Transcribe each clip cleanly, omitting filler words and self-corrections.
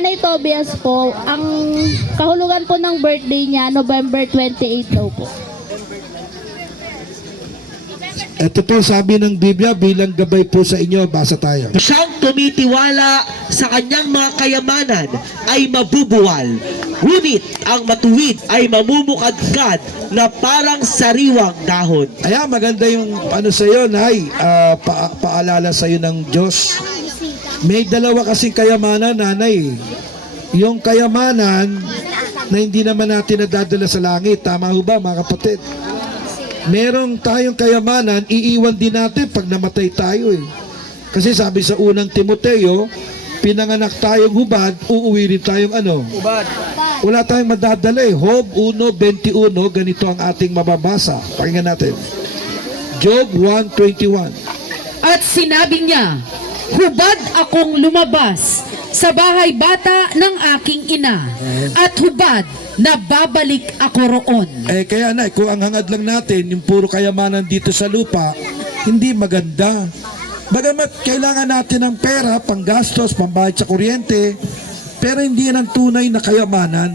Nanay Tobias po, ang kahulugan po ng birthday niya, November 28 daw po. Ito po sabi ng Biblia bilang gabay po sa inyo. Basa tayo. Siyang tumitiwala sa kanyang mga kayamanan ay mabubuwal. Ngunit ang matuwid ay mamumukadkad na parang sariwang dahon. Ayan, maganda yung ano sa iyo, Nay. Paalala sa iyo ng Diyos. May dalawa kasing kayamanan, Nanay. Yung kayamanan na hindi naman natin nadadala sa langit. Tama ho ba, mga kapatid? Merong tayong kayamanan, iiwan din natin pag namatay tayo eh. Kasi sabi sa unang Timoteo, pinanganak tayong hubad, uuwi rin tayong ano? Hubad. Wala tayong madadala eh. Job 1:21, ganito ang ating mababasa. Pakinggan natin. Job 1:21. At sinabi niya, hubad akong lumabas sa bahay bata ng aking ina, at hubad na babalik ako roon. Kaya na, kung ang hangad lang natin, yung puro kayamanan dito sa lupa, hindi maganda. Bagamat kailangan natin ng pera, panggastos, pambayad sa kuryente, pero hindi yan ang tunay na kayamanan.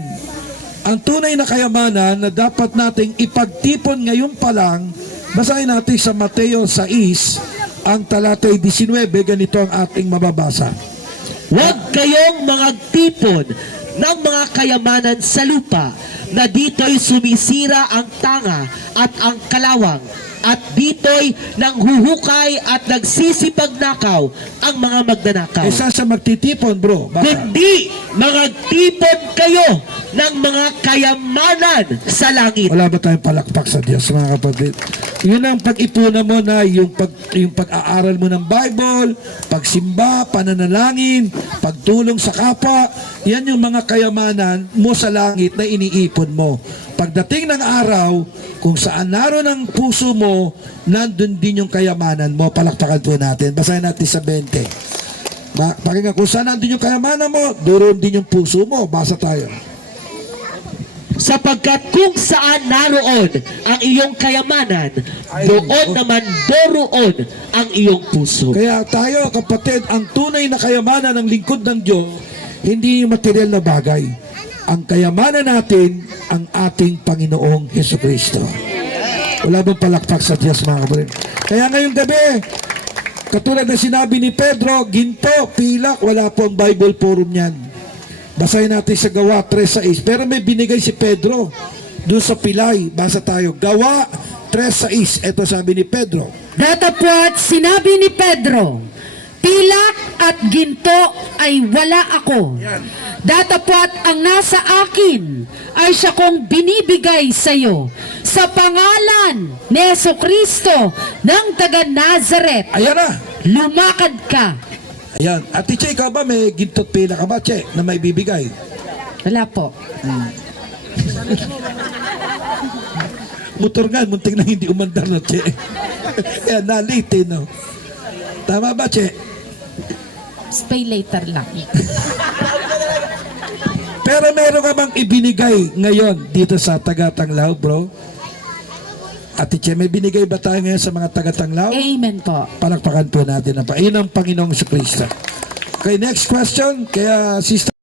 Ang tunay na kayamanan na dapat nating ipagtipon ngayon pa lang, basahin natin sa Mateo 6, ang talatay 19, ganito ang ating mababasa. Huwag kayong magtipon ng mga kayamanan sa lupa na dito'y sumisira ang tanga at ang kalawang, at dito'y nanghuhukay at nagsisipagnakaw ang mga magnanakaw. Isa sa magtitipon, bro. Baka. Kundi magtipon kayo ng mga kayamanan sa langit. Wala ba tayong palakpak sa Diyos, mga kapatid? Yun ang pag-ipunan mo na yung pag-aaral mo ng Bible, pagsimba, pananalangin, pagtulong sa kapwa. Yan yung mga kayamanan mo sa langit na iniipon mo. Pagdating ng araw, kung saan naroon ang puso mo, nandun din yung kayamanan mo. Palakpakan po natin. Basahin natin sa 20. Pakinggan, kung saan nandun yung kayamanan mo, doon din yung puso mo. Basa tayo. Sapagkat kung saan naroon ang iyong kayamanan, doon naman doroon ang iyong puso. Kaya tayo, kapatid, ang tunay na kayamanan ng lingkod ng Diyos, hindi yung material na bagay. Ang kayamanan natin, ang ating Panginoong Hesukristo. Wala bang palakpak sa Diyos, mga kapatid? Kaya ngayong gabi, katulad na sinabi ni Pedro, ginto, pilak, wala po ang Bible forum yan. Basahin natin sa Gawa 3:6. Pero may binigay si Pedro doon sa pilay. Basa tayo. Gawa 3:6. Ito sabi ni Pedro. Datapwat sinabi ni Pedro, pilak at ginto ay wala ako. Datapwat ang nasa akin ay siya kong binibigay sa iyo sa pangalan ni Jesucristo ng taga Nazaret. Ayan na. Lumakad ka. Ayan. At Che, ikaw ba may ginto't pila ka ba, Che, na may bibigay? Wala po. Motor nga, munting na hindi umandar na, Che. Ayan, nalite, no? Tama ba, Che? Pay later lang. Pero meron ka bang ibinigay ngayon dito sa taga-Tanglaw, bro? Ate Che, may binigay ba tayo ngayon sa mga taga-Tanglaw? Amen po. Palakpakan po natin. Ayun ang Panginoong Jesucristo. Okay, next question. Kaya, Sister